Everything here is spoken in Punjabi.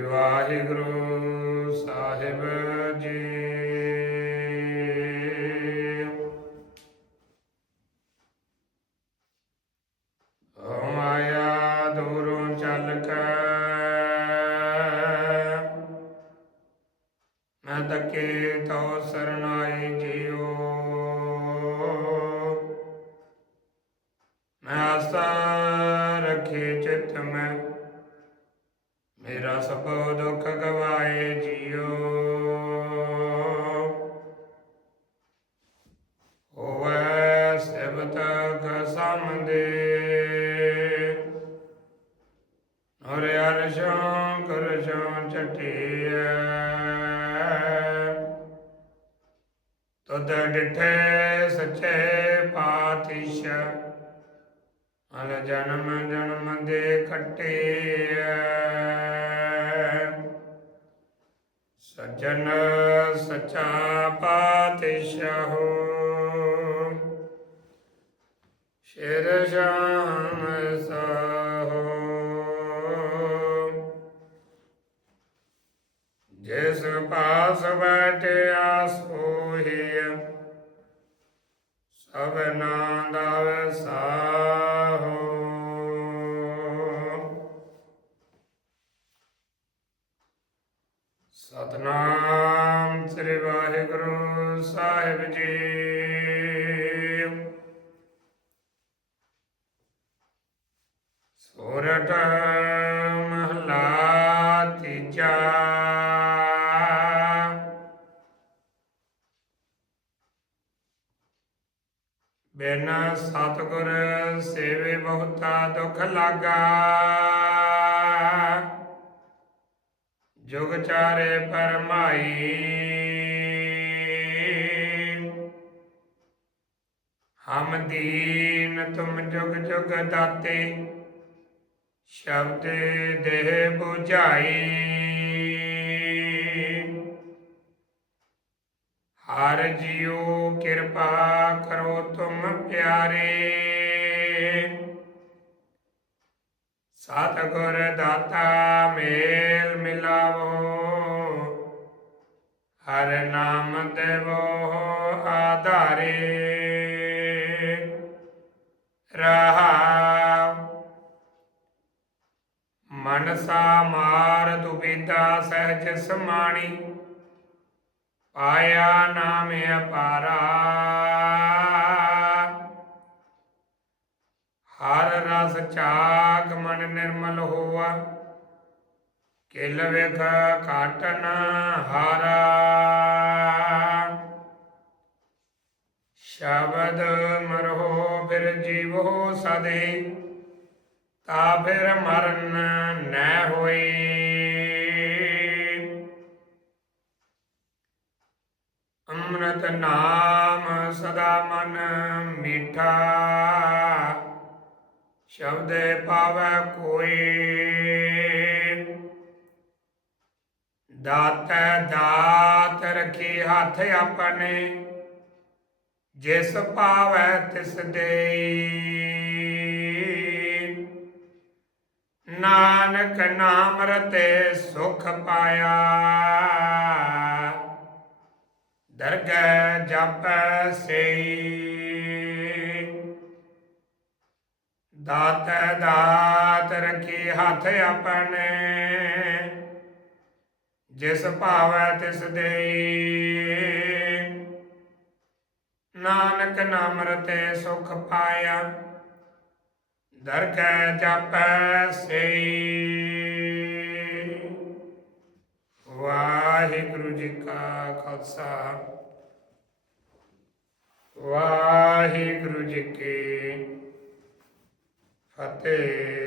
ਵਾਹਿਗੁਰੂ ਸਾਹਿਬ ਜੀ। ਓ ਮਾਇਆ ਦੂਰੋਂ ਚੱਲ ਕੇ। ਮੈਂ ਤੱਕੇ ਤੋ ਸਰਨਾਈ ਜੀਓ। ਮੈਂ ਆਸਾ ਰੱਖੇ ਚਿਤ ਮੈਂ ਮੇਰਾ ਸਭ ਦੁੱਖ ਗਵਾਏ ਜੀਓ। ਹੋਵੇ ਸਬਤ ਕਸਮਦੇ ਔਰ ਅਰਸ਼ਾਂ ਕਰਸ਼ਾਂ ਚਟਿਐ ਤਦ ਡਿਠੇ ਸੱਚੇ ਪਾਤਸ਼ਾਹ। ਅਲ ਜਨਮ ਜਨਮ ਦੇ ਖੱਟੇ ਸੱਜਣ ਸੱਚਾ ਪਾਤਸ਼ਾਹ। ਸ਼ੇਰ ਸ਼ਾਮ ਸਾਹੋ। ਜਿਸ ਪਾਸ ਬੈਠਿਆ ਸੋਹਿ। ਸਭ ਨਾਮ ਵਸਾਹੋ। ਸ੍ਰੀ ਵਾਹਿਗੁਰੂ ਸਾਹਿਬ ਜੀ। ਸੋਰਠ ਮਹਲਾ ਤੀਜਾ। ਬਿਨ ਸਤਿਗੁਰ ਸੇਵੇ ਬਹੁਤਾ ਦੁਖ ਲਾਗਾ। ਜੁਗ ਚਾਰੇ ਪਰਮਾਈ। ਹਮ ਦੀਨ ਤੁਮ ਜੁਗ ਜੁਗ ਦਾਤੇ, ਸ਼ਬਦ ਦੇਹ 부ਝਾਈ ਹਰ ਜੀਉ ਕਿਰਪਾ ਕਰੋ ਤੁਮ ਪਿਆਰੇ। ਸਤਿਗੁਰ ਦਾਤਾ ਮੇਲ ਮਿਲਾਵੋ, ਹਰ ਨਾਮ ਦੇਵੋ ਆਧਾਰੇ। ਰਹਾ ਮਨਸਾ ਮਾਰ ਦੁਬਿਦਾ ਸਹਿਜ ਸਮਾਣੀ ਪਾਇਆ ਨਾਮ ਅਪਾਰਾ। ਹਰ ਰਸ ਚਾਕ ਮਨ ਨਿਰਮਲ ਹੋਆ, ਕਿਲ ਵੇਖ ਕਾਟਨ ਹਾਰਾ। ਸ਼ਬਦ ਮਰੋ ਫਿਰ ਜੀਵੋ ਸਦੇ, ਤਾ ਫਿਰ ਮਰਨ ਨੈ ਹੋਈ ਅੰਮ੍ਰਿਤ ਨਾਮ ਸਦਾ ਮਨ ਮੀਠਾ, ਸ਼ਬਦੇ ਪਾਵੈ ਕੋਈ ਦਾਤੈ ਦਾਤ ਰਖੀ ਹੱਥ ਆਪਣੇ ਜਿਸ ਭਾਵੈ ਤਿਸ ਦੇਈ। ਨਾਨਕ ਨਾਮ ਰਤੇ ਸੁਖ ਪਾਇਆ। ਦਰਗਹਿ ਜਪੈ ਸੇ ਦਾਤ ਦਾਤ ਰਖੀ ਹੱਥ ਆਪਣੇ। ਜਿਸ ਭਾਵੈ ਤਿਸ ਦੇਈ। ਨਾਨਕ ਨਾਮ ਰਤੇ ਸੁਖ ਪਾਇਆ। ਦਰਗਹਿ ਜਪੈ ਸਈ। ਵਾਹਿਗੁਰੂ ਜੀ ਕਾ ਖਾਲਸਾ। ਵਾਹਿਗੁਰੂ ਜੀ ਕੀ ਫਤਿਹ।